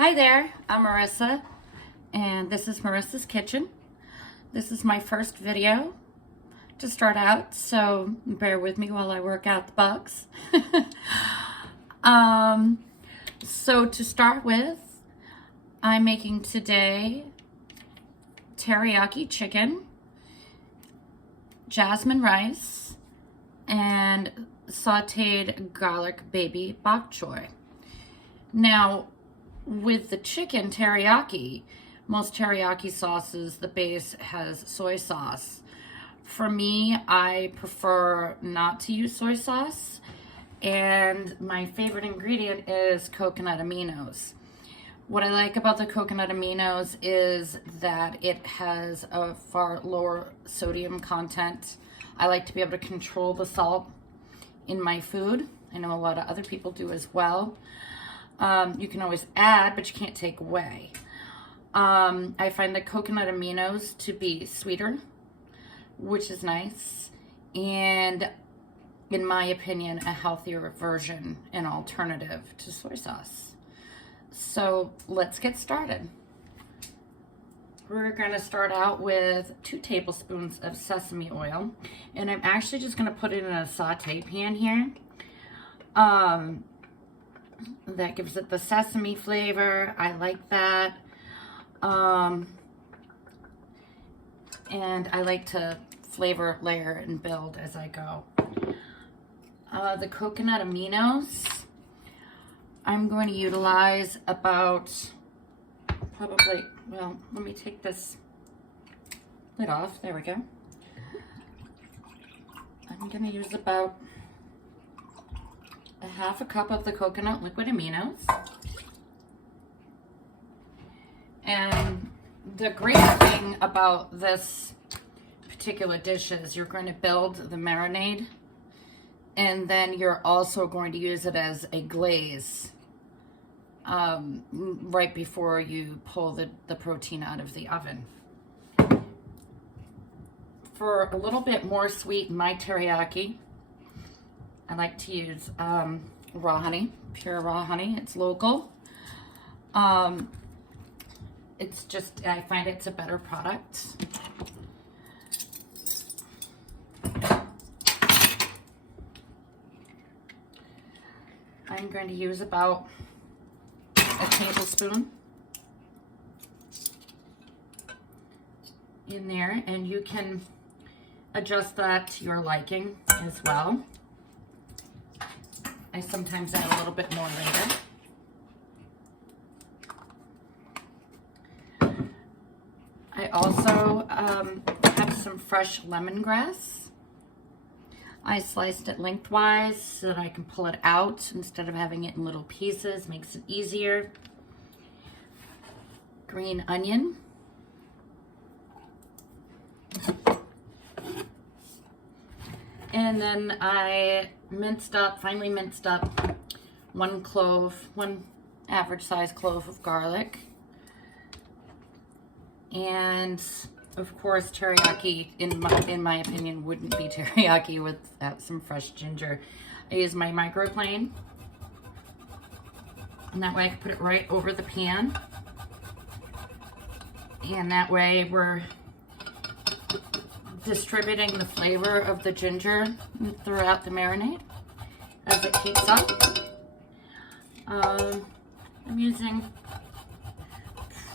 Hi there, I'm Marissa, and this is Marissa's Kitchen. This is my first video to start out, so bear with me while I work out the bugs. So to start with, I'm making today teriyaki chicken, jasmine rice, and sauteed garlic baby bok choy. Now, with the chicken teriyaki, most teriyaki sauces, the base has soy sauce. For me, I prefer not to use soy sauce, and my favorite ingredient is coconut aminos. What I like about the coconut aminos is that it has a far lower sodium content. I like to be able to control the salt in my food. I know a lot of other people do as well. You can always add, but you can't take away. I find the coconut aminos to be sweeter, which is nice, and in my opinion, a healthier version and alternative to soy sauce. So let's get started. We're going to start out with 2 tablespoons of sesame oil, and I'm actually just going to put it in a saute pan here. That gives it the sesame flavor. I like that. And I like to flavor, layer, and build as I go. The coconut aminos, I'm going to utilize about probably, well, let me take this lid off. There we go. I'm going to use about a half a cup of the coconut liquid aminos. And the great thing about this particular dish is you're going to build the marinade, and then you're also going to use it as a glaze right before you pull the protein out of the oven. For a little bit more sweet in my teriyaki, I like to use raw honey, pure raw honey. It's local. It's just, I find it's a better product. I'm going to use about a tablespoon in there, and you can adjust that to your liking as well. I sometimes add a little bit more later. I also have some fresh lemongrass. I sliced it lengthwise so that I can pull it out instead of having it in little pieces. Makes it easier. Green onion. And then I finely minced up 1 clove, 1 average size clove of garlic. And of course, teriyaki, in my opinion, wouldn't be teriyaki without some fresh ginger. I use my microplane, and that way I can put it right over the pan. And that way we're distributing the flavor of the ginger throughout the marinade as it heats up. I'm using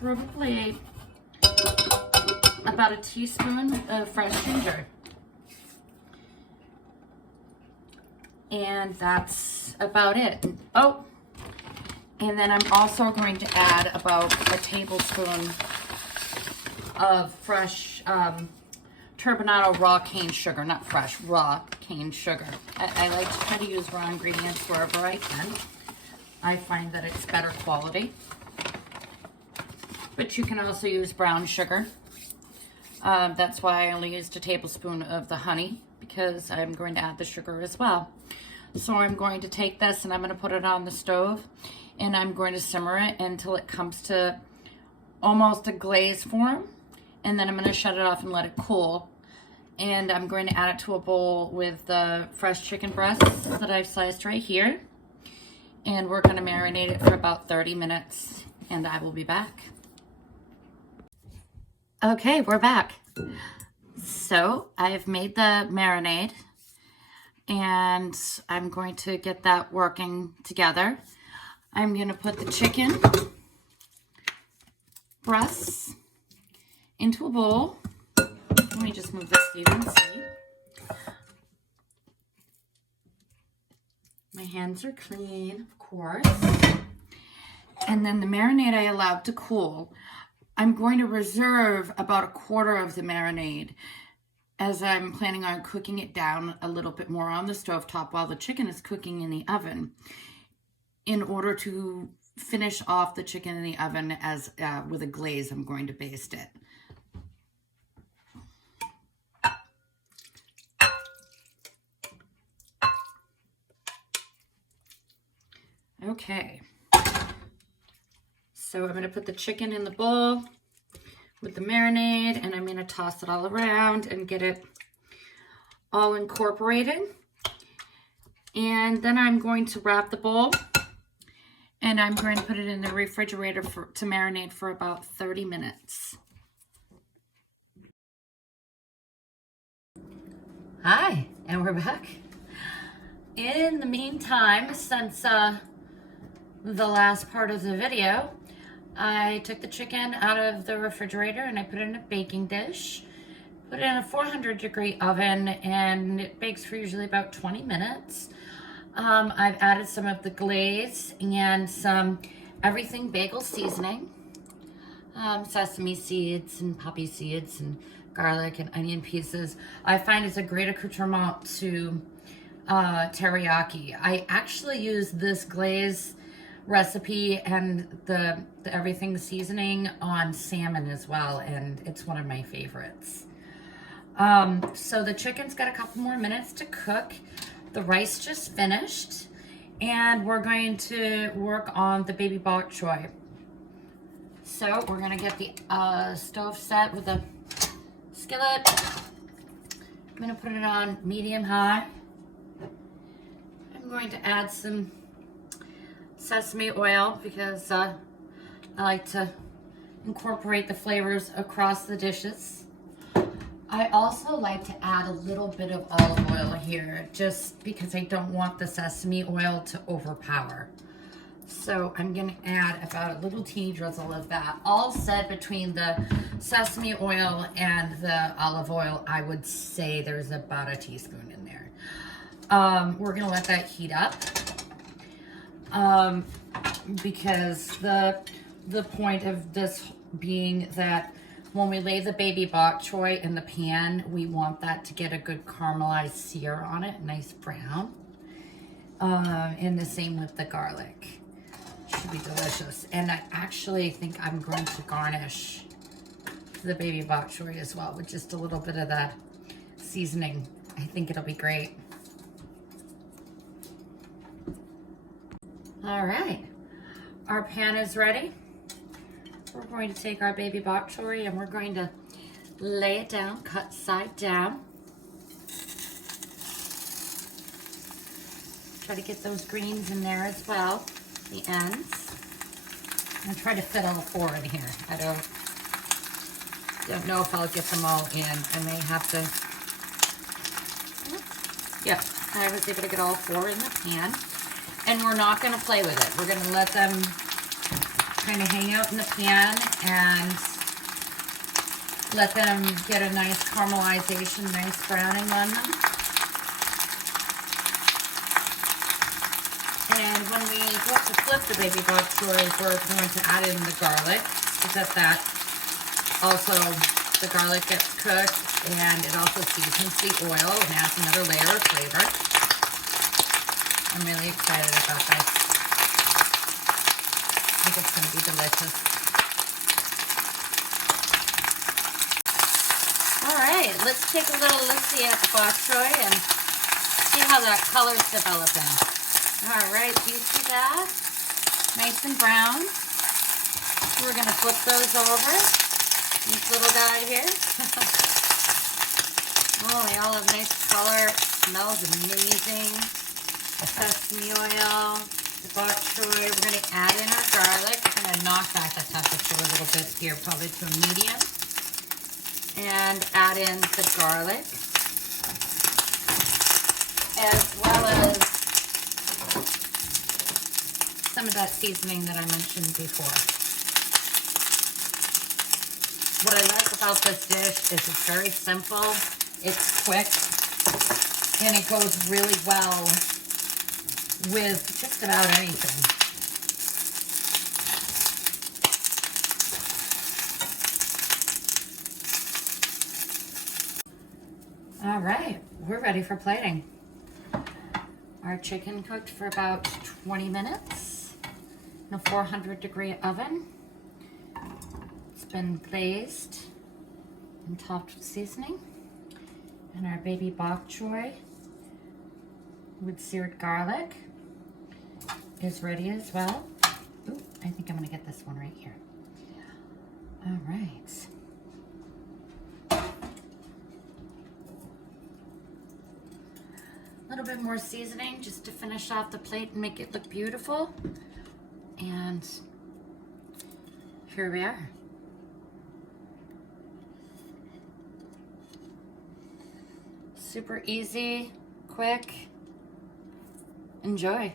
probably about a teaspoon of fresh ginger. And that's about it. Oh, and then I'm also going to add about a tablespoon of fresh turbinado raw cane sugar, not fresh, raw cane sugar. I like to try to use raw ingredients wherever I can. I find that it's better quality. But you can also use brown sugar. That's why I only used a tablespoon of the honey, because I'm going to add the sugar as well. So I'm going to take this and I'm going to put it on the stove, and I'm going to simmer it until it comes to almost a glaze form, and then I'm going to shut it off and let it cool. And I'm going to add it to a bowl with the fresh chicken breasts that I've sliced right here. And we're going to marinate it for about 30 minutes and I will be back. Okay, we're back. So I've made the marinade, and I'm going to get that working together. I'm going to put the chicken breasts into a bowl. Let me just move this so you can see. My hands are clean, of course. And then the marinade I allowed to cool. I'm going to reserve about a quarter of the marinade, as I'm planning on cooking it down a little bit more on the stovetop while the chicken is cooking in the oven, in order to finish off the chicken in the oven as with a glaze. I'm going to baste it. Okay, so I'm going to put the chicken in the bowl with the marinade, and I'm going to toss it all around and get it all incorporated. And then I'm going to wrap the bowl, and I'm going to put it in the refrigerator to marinate for about 30 minutes. Hi, and we're back. In the meantime, since the last part of the video, I took the chicken out of the refrigerator and I put it in a baking dish, put it in a 400-degree oven, and it bakes for usually about 20 minutes. I've added some of the glaze and some everything bagel seasoning, sesame seeds and poppy seeds and garlic and onion pieces. I find it's a great accoutrement to teriyaki. I actually use this glaze recipe and the everything seasoning on salmon as well, and it's one of my favorites. So the chicken's got a couple more minutes to cook. The rice just finished, and we're going to work on the baby bok choy. So we're gonna get the stove set with a skillet. I'm gonna put it on medium high. I'm going to add some sesame oil because I like to incorporate the flavors across the dishes. I also like to add a little bit of olive oil here, just because I don't want the sesame oil to overpower. So I'm gonna add about a little teeny drizzle of that. All said, between the sesame oil and the olive oil, I would say there's about a teaspoon in there. We're gonna let that heat up. Because the point of this being that when we lay the baby bok choy in the pan, we want that to get a good caramelized sear on it, nice brown. And the same with the garlic. Should be delicious. And I actually think I'm going to garnish the baby bok choy as well with just a little bit of the seasoning. I think it'll be great. All right, our pan is ready. We're going to take our baby bok choy and we're going to lay it down, cut side down. Try to get those greens in there as well, the ends. And try to fit all four in here. I don't know if I'll get them all in. I may have to, yeah, I was able to get all four in the pan. And we're not going to play with it. We're going to let them kind of hang out in the pan and let them get a nice caramelization, nice browning on them. And when we go to flip the baby bok choy, we're going to add in the garlic, so that also the garlic gets cooked, and it also seasons the oil and adds another layer of flavor. I'm really excited about this. I think it's going to be delicious. All right, let's take a little look-see at the bok choy and see how that color's developing. All right, do you see that? Nice and brown. We're going to flip those over. This little guy here. Oh, they all have nice color. Smells amazing. Sesame oil, the bok choy. We're going to add in our garlic. I'm going to knock back the temperature a little bit here, probably to a medium. And add in the garlic, as well as some of that seasoning that I mentioned before. What I like about this dish is it's very simple, it's quick, and it goes really well with just about anything. All right, we're ready for plating. Our chicken cooked for about 20 minutes in a 400-degree oven. It's been glazed and topped with seasoning. And our baby bok choy with seared garlic is ready as well. Ooh, I think I'm gonna get this one right here. All right. A little bit more seasoning just to finish off the plate and make it look beautiful. And here we are. Super easy, quick. Enjoy.